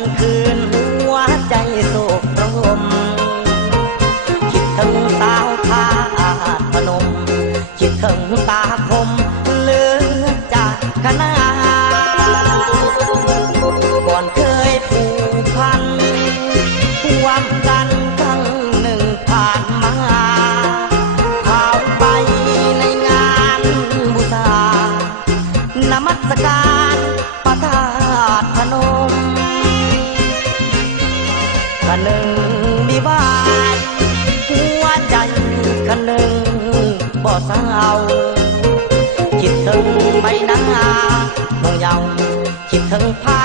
วันคืนหัวใจโศกตรมคิดถึงสาวท่าพนมคิดถึงตาคมเลือจากคณะก่อนเคยผูกพันความกันครั้งหนึ่งผ่านมาข่าวไปในงานบูชานมัสการพระธาตุพนมคันหนึ่งมีบ้านหัวใจคันหนึ่งบ่เศร้าคิดถึงใบหน้าน้องเยาว์คิดถึงผ้า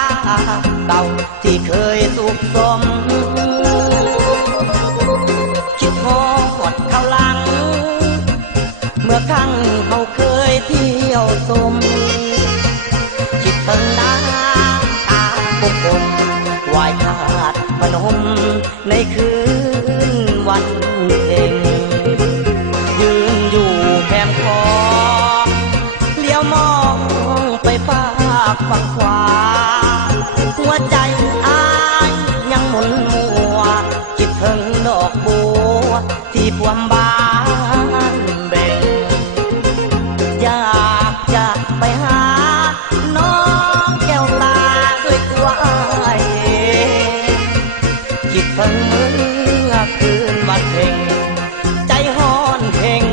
เก่าที่เคยสุขสมคิดฮอดเข้าหลังเมื่อครั้งเขาเคยเที่ยวชมคิดถึงน้ำตาปุกมไหว้ธาตุพนมในคืนวันเพ็ญยืนอยู่แคมป์คลองเลี้ยวมองไปฝากฝั่งขวาหัวใจอ้ายยังหมุนมัวคิดถึงดอกบัวที่พวมบานเบ่งอยากจะไปหาน้องแก้วตาด้วยตัวเองคิดถึงเมื่อคืนวันเพ็ญใจฮ้อนเพ่ง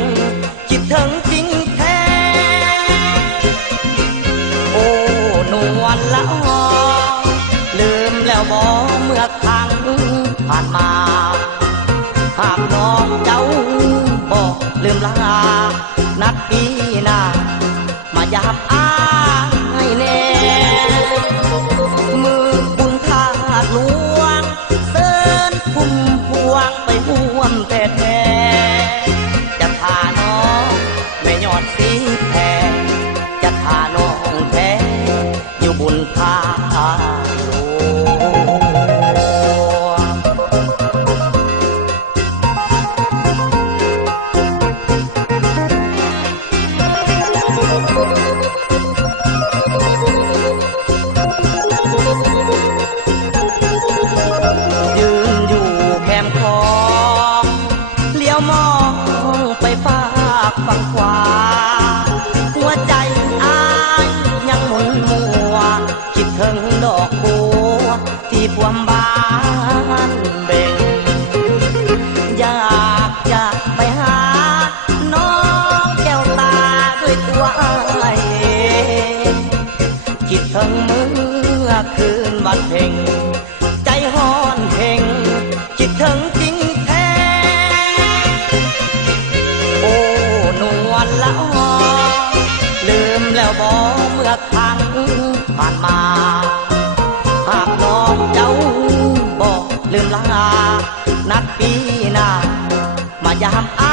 คิดถึงจริงแท้โอ้นวลละออลืมแล้วบ่เมื่อครั้งผ่านมาหากน้องเจ้าบอกลืมลานัดปีหน้ามายามอ้ายแน่มือบุญธาตุหลวงเสิญพุ่มพวงไปห่วมแท้จะทาน้องแม่ยอดสีแพงจะทาน้องแท้อยู่บุญธาตุหลวงยืนอยู่แคมป์คลองเลี้ยวมองไปฝากฝั่งขวาหัวใจอ้ายยังหมุนมัวคิดถึงดอกบัวที่พวมบานเบ่งอยากจะไปหาน้องแก้วตาด้วยตัวเองคิดถึงเมื่อคืนวันเพ็ญใจฮ้อนเพ่งคิดถึงจริงแท้โอ้นวลละออลืมแล้วบ่เมื่อครั้งผ่านมาหากน้องเจ้าบอกลืมลานัดปีหน้ามายามอ้า